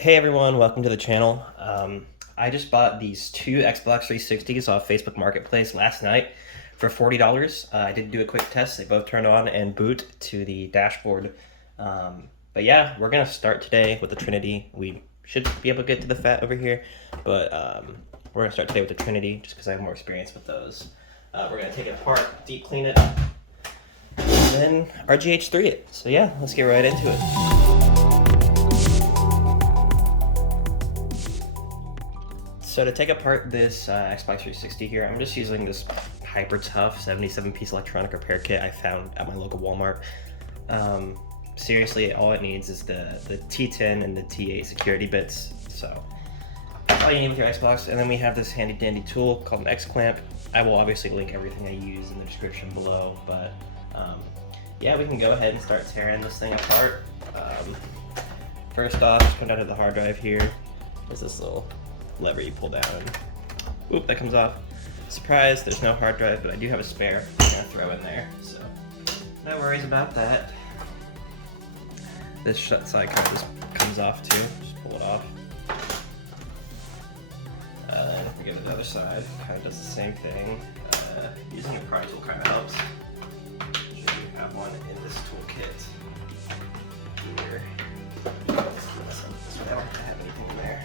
Hey everyone, welcome to the channel. I just bought these two Xbox 360s off Facebook Marketplace last night for $40. I did do a quick test. They both turn on and boot to the dashboard. But yeah, we're gonna start today with the Trinity. We should be able to get to the Fat over here, but we're gonna start today with the Trinity just because I have more experience with those. We're gonna take it apart, deep clean it, and then RGH3 it. So yeah, let's get right into it. So to take apart this Xbox 360 here, I'm just using this hyper tough 77-piece electronic repair kit I found at my local Walmart. Seriously, all it needs is the T10 and the T8 security bits. So that's all you need with your Xbox. And then we have this handy dandy tool called an X-clamp. I will obviously link everything I use in the description below, but yeah, we can go ahead and start tearing this thing apart. First off, just come down to the hard drive here. There's this little lever you pull down and whoop, that comes off. Surprise, there's no hard drive, but I do have a spare I'm gonna throw in there, so no worries about that. This shut side kind of just comes off too, just pull it off. And if we go to the other side, kind of does the same thing. Using a pry tool kind of helps. You have one in this toolkit here. This way I don't have to have anything in there.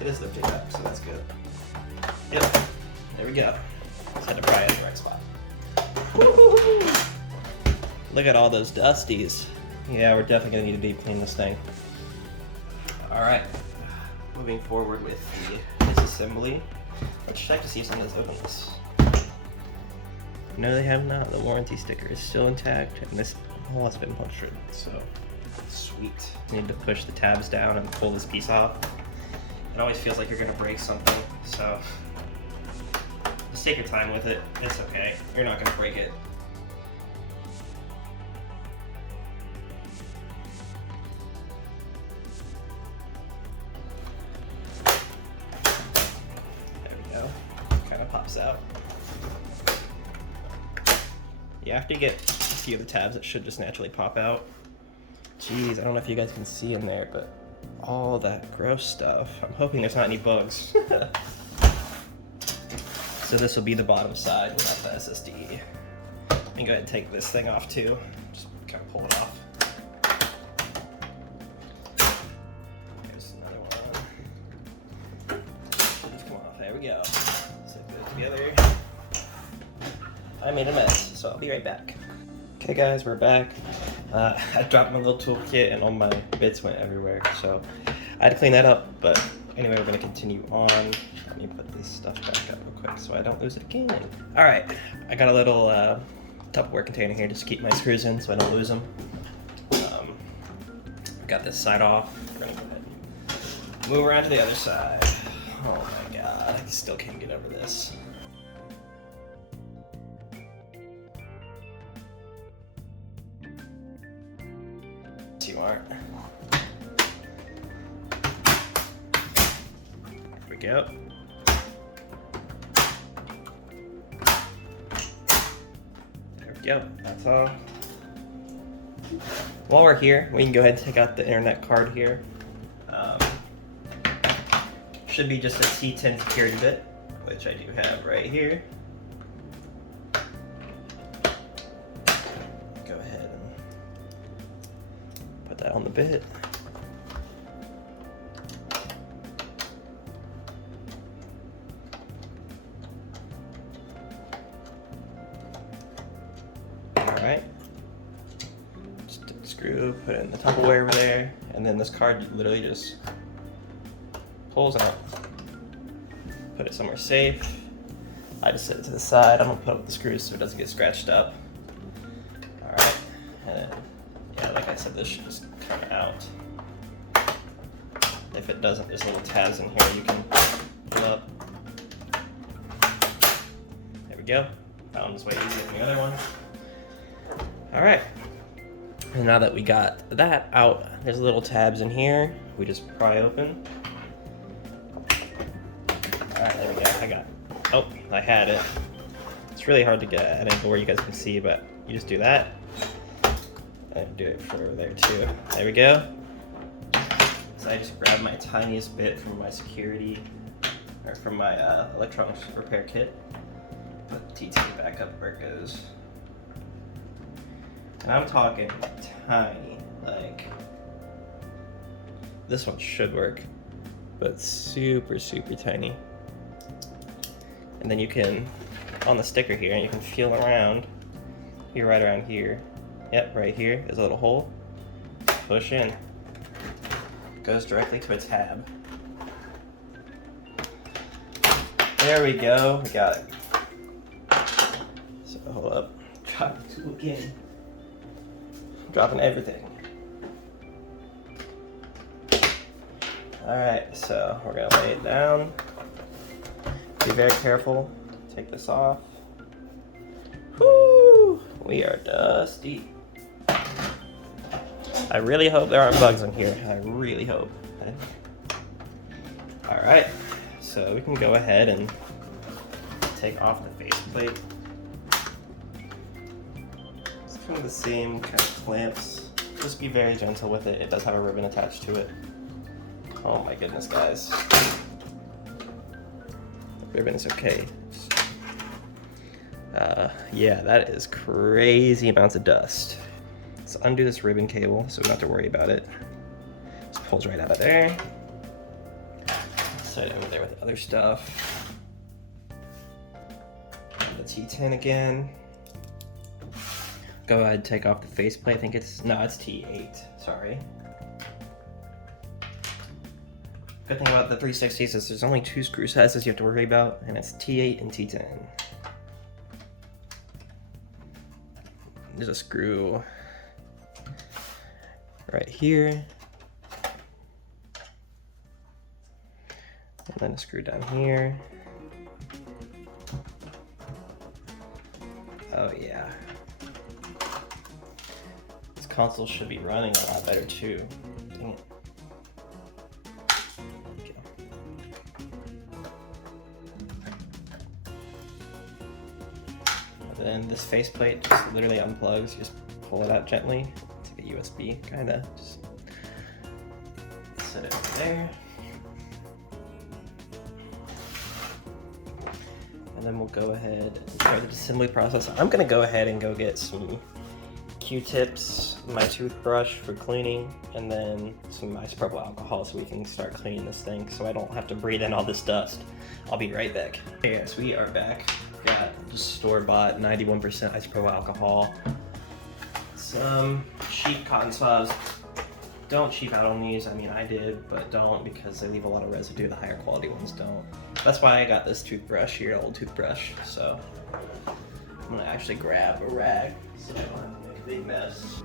It is lifting up, so that's good. Yep, there we go. Just had to pry it in the right spot. Woo-hoo-hoo. Look at all those dusties. Yeah, we're definitely gonna need to deep clean this thing. All right, moving forward with the disassembly. Let's check to see if something's open this. No, they have not. The warranty sticker is still intact, and this hole has been punctured, so sweet. You need to push the tabs down and pull this piece off. It always feels like you're gonna break something, so just take your time with it. It's okay. You're not gonna break it. There we go. Kind of pops out. Yeah, after you get a few of the tabs, it should just naturally pop out. Jeez, I don't know if you guys can see in there, but all that gross stuff. I'm hoping there's not any bugs. So this will be the bottom side without the SSD. And go ahead and take this thing off too. Just kind of pull it off. There's another one. Should come off. There we go. So put it together. I made a mess, so I'll be right back. Okay guys, we're back. I dropped my little toolkit and all my bits went everywhere, so I had to clean that up. But anyway, we're gonna continue on. Let me put this stuff back up real quick so I don't lose it again. All right, I got a little Tupperware container here just to keep my screws in so I don't lose them. Got this side off. We're gonna go ahead and move around to the other side. Oh my God, I still can't get over this. You aren't. There we go. There we go. That's all. While we're here, we can go ahead and take out the internet card here. Should be just a T10 security bit, which I do have right here. Go ahead and put that on the bit. Alright. Just take the screw, put it in the Tupperware over there, and then this card literally just pulls out. Put it somewhere safe. I just set it to the side. I'm gonna put up the screws so it doesn't get scratched up. Alright. And then, yeah, like I said, this should just come out. If it doesn't, there's little tabs in here you can pull up. There we go. That one's way easier than the other one. Alright. And now that we got that out, there's little tabs in here. We just pry open. Alright, there we go. I got it. Oh, I had it. It's really hard to get at an angle where you guys can see, but you just do that. And do it for there too. There we go. is I just grabbed my tiniest bit from my security, or from my electronics repair kit, put the T10 back up where it goes. And I'm talking tiny, like, this one should work, but super, super tiny. And then you can, on the sticker here, you can feel around, you're right around here. Yep, right here is a little hole. Push in. Goes directly to a tab. There we go, we got it. So hold up, drop the tool again. Dropping everything. Alright, so we're gonna lay it down. Be very careful. Take this off. Whoo! We are dusty. I really hope there aren't bugs in here. I really hope. Alright, so we can go ahead and take off the faceplate. It's kind of the same kind of clamps. Just be very gentle with it. It does have a ribbon attached to it. Oh my goodness, guys. The ribbon is okay. Yeah, that is crazy amounts of dust. Let's undo this ribbon cable so we don't have to worry about it. Just pulls right out of there. Set it over there with the other stuff. And the T10 again. Go ahead and take off the faceplate. I think it's T8, sorry. Good thing about the 360s is there's only 2 screw sizes you have to worry about, and it's T8 and T10. There's a screw right here, and then a screw down here. Oh yeah. This console should be running a lot better too. Dang it. Then this faceplate just literally unplugs. You just pull it out gently. Take a USB, kinda. Just set it over there. And then we'll go ahead and try the assembly process. I'm gonna go ahead and go get some Q-tips, my toothbrush for cleaning, and then some isopropyl alcohol so we can start cleaning this thing so I don't have to breathe in all this dust. I'll be right back. Okay, yes, we are back. Got just store-bought 91% isopropyl alcohol, some cheap cotton swabs. Don't cheap out on these. I mean, I did, but don't, because they leave a lot of residue. The higher quality ones don't. That's why I got this toothbrush here, old toothbrush. So I'm gonna actually grab a rag so I don't have to make a big mess.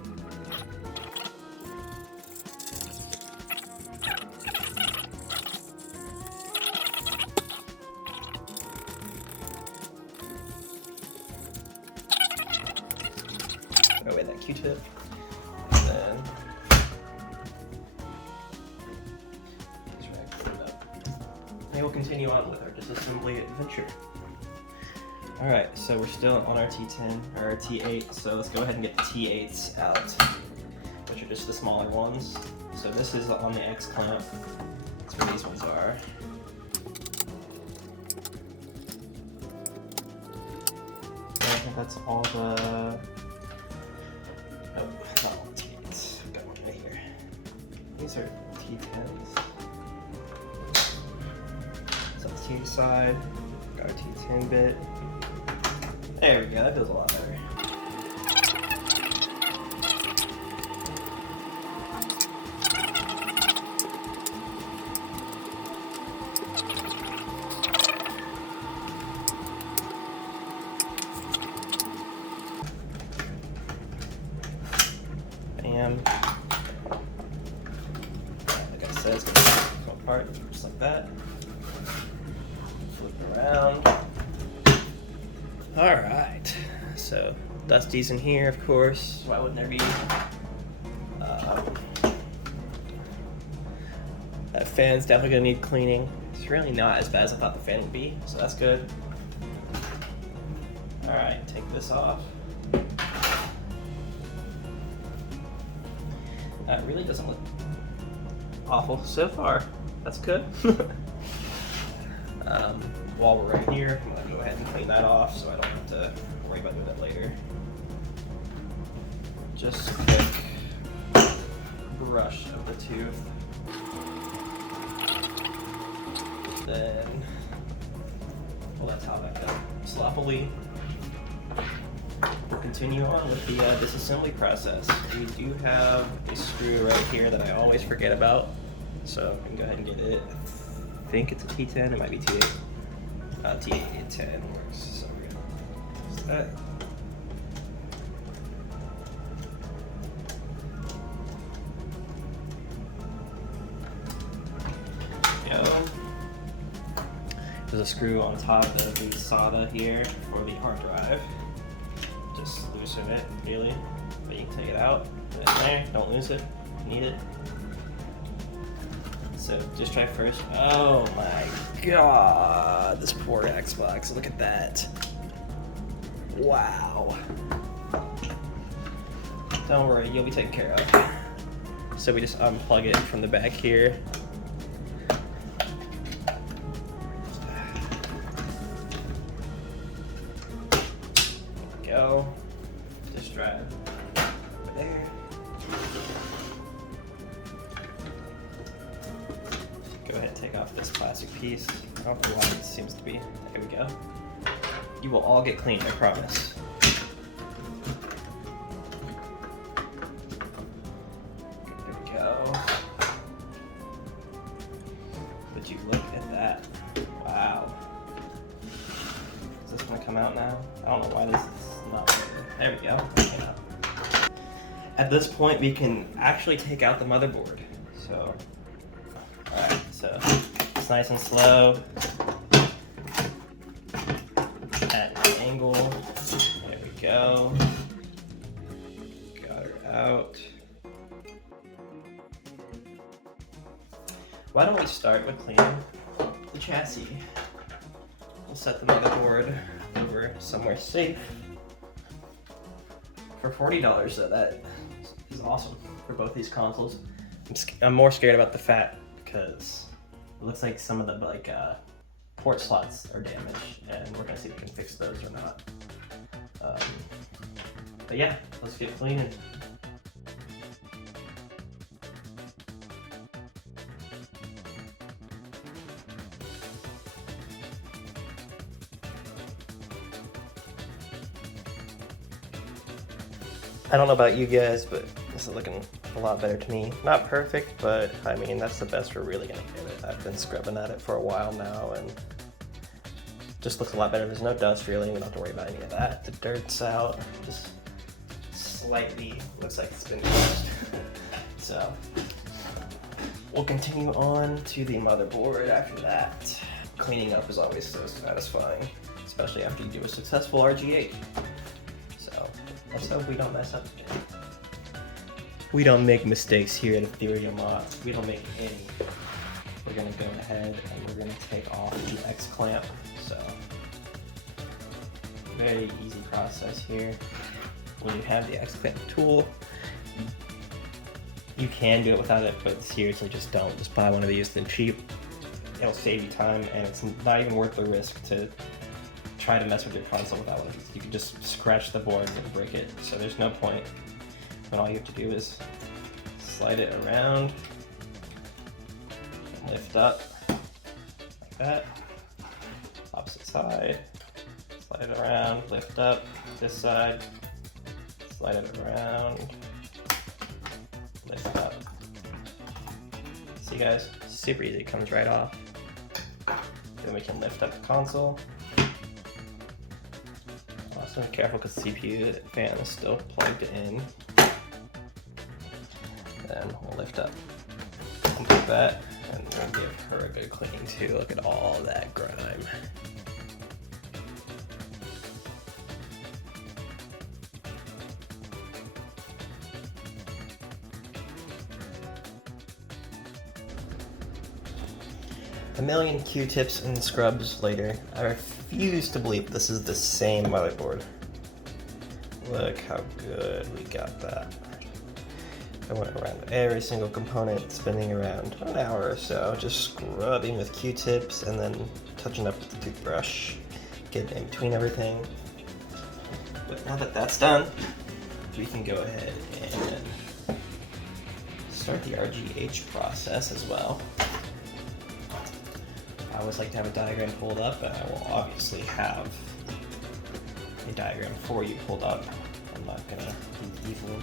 Away that Q-tip, and then just clean it up. And we'll continue on with our disassembly adventure. All right, so we're still on our T10 or our T8, so let's go ahead and get the T8s out, which are just the smaller ones. So this is on the X clamp. That's where these ones are. And I think that's all the. Oh, not all the T8s. I've got one right here. These are T10s. So that's T side. Got our T10 bit. There we go. That feels a lot better. Bam. Like I said, it's going to come apart just like that. Flip it around. Alright, so Dusty's in here, of course. Why wouldn't there be? That fan's definitely going to need cleaning. It's really not as bad as I thought the fan would be, so that's good. Alright, take this off. It really doesn't look awful so far. That's good. While we're right here, I'm gonna go ahead and clean that off so I don't have to worry about doing that later. Just quick brush of the tooth. Then pull that top back up sloppily. We'll continue on with the disassembly process. We do have a screw right here that I always forget about, so I can go ahead and get it. I think it's a T10, it might be T8. T10 works, so we're gonna use that. Go. There's a screw on top of the SATA here for the hard drive. Just loosen it really, but you can take it out, put it in there, don't lose it, you need it. So just try first. Oh my god, this poor Xbox, look at that. Wow. Don't worry, you'll be taken care of. So we just unplug it from the back here. Go. Just drive over there. Go ahead and take off this plastic piece. I don't know why it seems to be. There we go. You will all get cleaned, I promise. There we go. Would you look at that? Wow. Is this gonna come out now? I don't know why this is not working. There we go. Yeah. At this point, we can actually take out the motherboard. So, alright, so it's nice and slow. At an angle. There we go. Got her out. Why don't we start with cleaning the chassis? We'll set the motherboard over somewhere safe. For $40 though, that is awesome for both these consoles. I'm more scared about the fat because it looks like some of the port slots are damaged, and we're gonna see if we can fix those or not. But yeah, let's get cleaning. I don't know about you guys, but this is looking a lot better to me. Not perfect, but I mean, that's the best we're really gonna get it. I've been scrubbing at it for a while now, and just looks a lot better. There's no dust really, we don't have to worry about any of that. The dirt's out, just slightly looks like it's been used. So, we'll continue on to the motherboard after that. Cleaning up is always so satisfying, especially after you do a successful RGH. So, let's hope we don't mess up again. We don't make mistakes here at Ethereum Mod. We don't make any. We're gonna go ahead and we're gonna take off the X clamp. So, very easy process here. When you have the X clamp tool, you can do it without it, but seriously, just don't. Just buy one of these, they're cheap. It'll save you time, and it's not even worth the risk to try to mess with your console without one of these. You can just scratch the board and break it, so there's no point. And all you have to do is slide it around and lift up like that. Opposite side, slide it around, lift up. This side, slide it around, lift up. See guys, super easy, it comes right off. Then we can lift up the console. Also be careful because the CPU fan is still plugged in. Then we'll lift up, complete that, and we'll give her a good cleaning too. Look at all that grime. A million Q-tips and scrubs later, I refuse to believe this is the same motherboard. Look how good we got that. I went around every single component, spinning around an hour or so, just scrubbing with Q-tips and then touching up with the toothbrush, getting in between everything. But now that that's done, we can go ahead and start the RGH process as well. I always like to have a diagram pulled up, and I will obviously have a diagram for you pulled up. I'm not gonna be evil.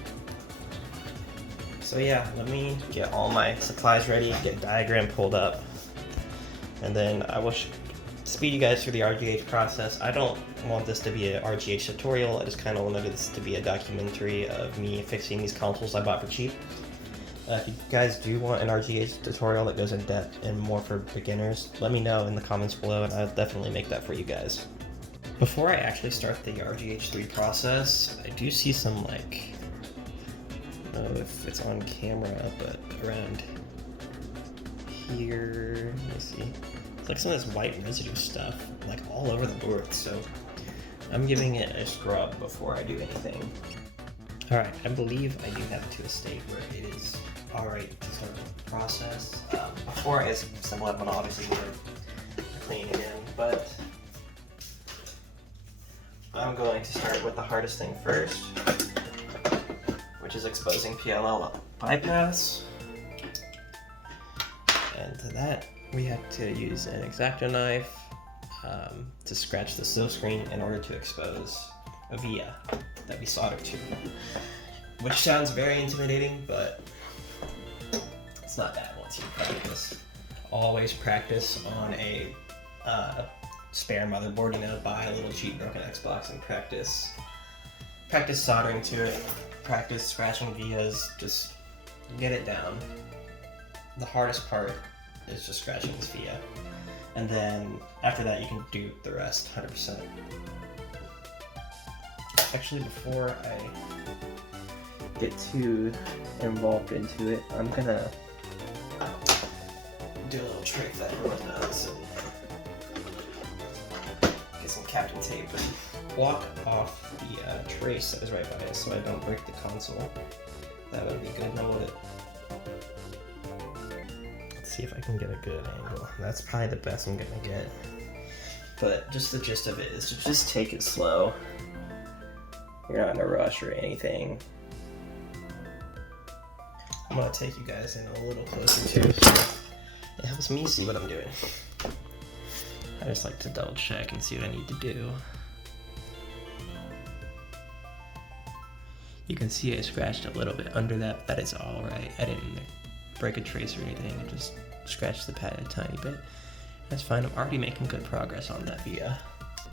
So yeah, let me get all my supplies ready, get a diagram pulled up, and then I will speed you guys through the RGH process. I don't want this to be an RGH tutorial, I just kind of wanted this to be a documentary of me fixing these consoles I bought for cheap. If you guys do want an RGH tutorial that goes in depth and more for beginners, let me know in the comments below and I'll definitely make that for you guys. Before I actually start the RGH3 process, I do see some, like, I don't know if it's on camera, but around here, let me see. It's like some of this white residue stuff, like all over the board, so I'm giving it a scrub before I do anything. Alright, I believe I do have it to a state where it is alright to start the process. Before I assemble it, I'm obviously going to clean again, but I'm going to start with the hardest thing first, which is exposing PLL bypass. And to that, we have to use an X-Acto knife to scratch the sill screen in order to expose a via that we soldered to. Which sounds very intimidating, but it's not bad once you practice. Always practice on a spare motherboard, you know, buy a little cheap broken Xbox and practice soldering to it, practice scratching vias, just get it down. The hardest part is just scratching this via, and then after that you can do the rest 100%. Actually, before I get too involved into it, I'm gonna do a little trick that everyone does and get some Captain Tape and block off the trace that is right by it so I don't break the console. That would be good, now would it? Let's see if I can get a good angle. That's probably the best I'm gonna get. But just the gist of it is to just take it slow. You're not in a rush or anything. I'm gonna take you guys in a little closer too, so it helps me see what I'm doing. I just like to double check and see what I need to do. You can see I scratched a little bit under that, but that is alright. I didn't break a trace or anything, I just scratched the pad a tiny bit. That's fine, I'm already making good progress on that via.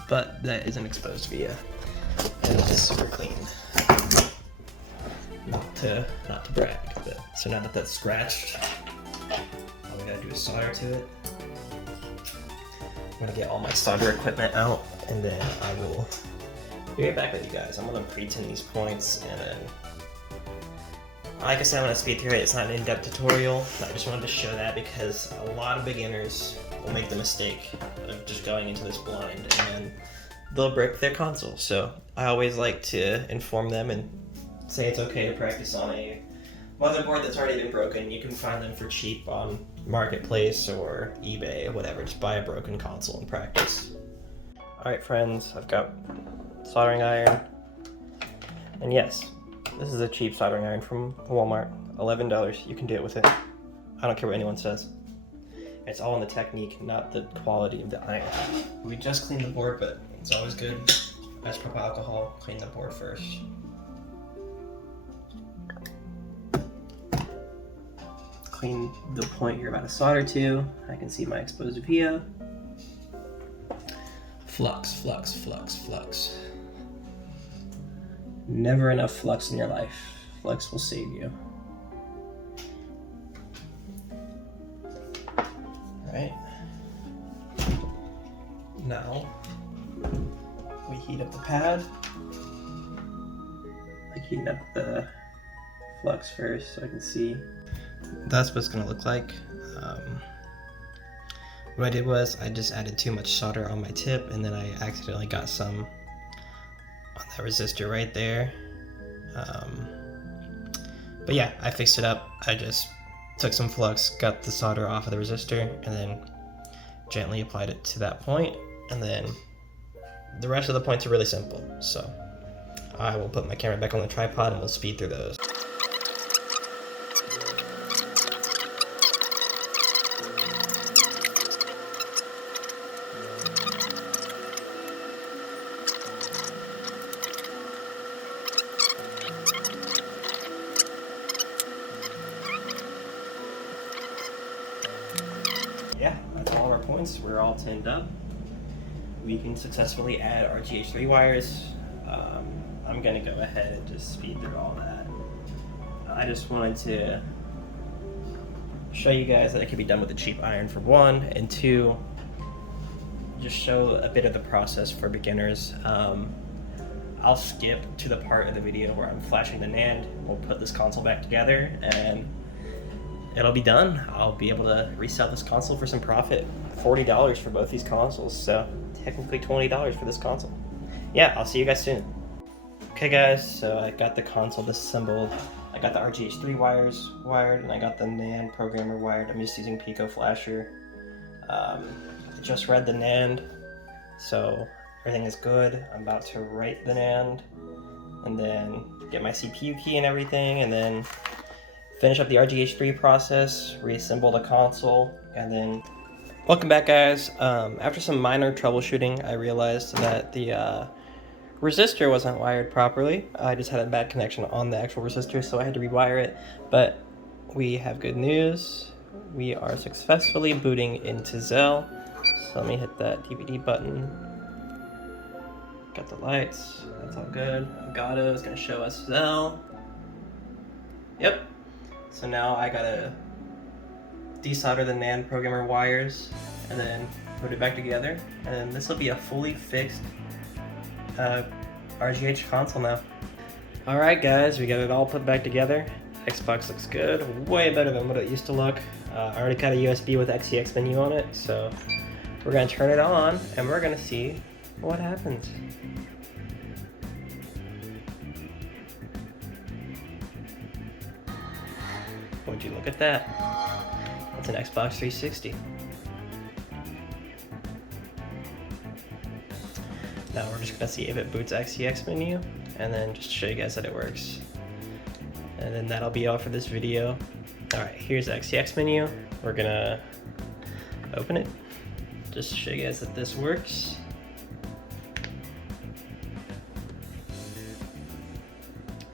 But that is an exposed via. And it's just super clean. Not to brag, but so now that that's scratched, all we gotta do is solder to it. I'm gonna get all my solder equipment out, and then I will be right back with you guys. I'm gonna pre-tin these points, and then, like I said, I'm gonna speed through it. It's not an in-depth tutorial, but I just wanted to show that because a lot of beginners will make the mistake of just going into this blind, and then they'll break their console. So I always like to inform them and say it's okay to practice on a motherboard that's already been broken. You can find them for cheap on Marketplace or eBay or whatever. Just buy a broken console and practice. Alright friends, I've got soldering iron. And yes, this is a cheap soldering iron from Walmart. $11. You can do it with it. I don't care what anyone says. It's all in the technique, not the quality of the iron. We just cleaned the board, but it's always good. Isopropyl alcohol, clean the board first. Clean the point you're about to solder to. I can see my exposed via. Flux, flux, flux, flux. Never enough flux in your life. Flux will save you. Alright. Now, we heat up the pad. Like heating up the flux first so I can see. That's what it's going to look like. What I did was I just added too much solder on my tip, and then I accidentally got some on that resistor right there. But yeah, I fixed it up. I just took some flux, got the solder off of the resistor, and then gently applied it to that point. And then the rest of the points are really simple. So I will put my camera back on the tripod and we'll speed through those. Yeah, that's all of our points. We're all tinned up. We can successfully add RGH3 wires. I'm gonna go ahead and just speed through all that. I just wanted to show you guys that it can be done with a cheap iron for one, and two, just show a bit of the process for beginners. I'll skip to the part of the video where I'm flashing the NAND. We'll put this console back together and it'll be done. I'll be able to resell this console for some profit. $40 for both these consoles, so technically $20 for this console. Yeah, I'll see you guys soon. Okay guys, so I got the console disassembled. I got the RGH3 wires wired, and I got the NAND programmer wired. I'm just using Pico Flasher. I just read the NAND, so everything is good. I'm about to write the NAND, and then get my CPU key and everything, and then finish up the RGH3 process, reassemble the console, and then... Welcome back guys. After some minor troubleshooting, I realized that the resistor wasn't wired properly. I just had a bad connection on the actual resistor, so I had to rewire it. But we have good news. We are successfully booting into Zell. So let me hit that DVD button. Got the lights, that's all good. Elgato is gonna show us Zell. Yep. So now I gotta desolder the NAND programmer wires and then put it back together, and then this will be a fully fixed RGH console now. Alright guys, we got it all put back together. Xbox looks good, way better than what it used to look. I already got a USB with XCX menu on it, so we're gonna turn it on and we're gonna see what happens. Would you look at that? It's an Xbox 360. Now we're just gonna see if it boots XCX menu, and then just show you guys that it works. And then that'll be all for this video. Alright, here's the XCX menu. We're gonna open it, just to show you guys that this works.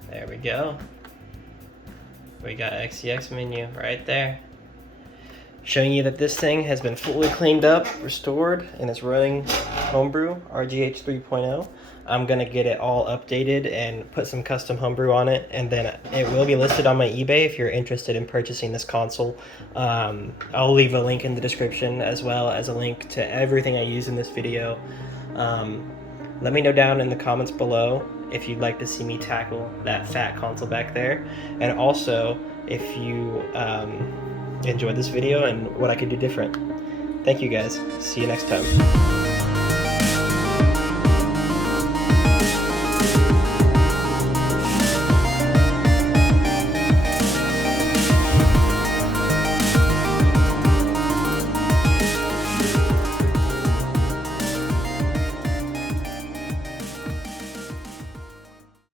There we go. We got XCX menu right there, showing you that this thing has been fully cleaned up, restored, and it's running homebrew RGH 3.0. I'm gonna get it all updated and put some custom homebrew on it, and then it will be listed on my eBay if you're interested in purchasing this console. I'll leave a link in the description, as well as a link to everything I use in this video. Let me know down in the comments below if you'd like to see me tackle that fat console back there, and also if you enjoyed this video and what I could do different. Thank you guys. See you next time.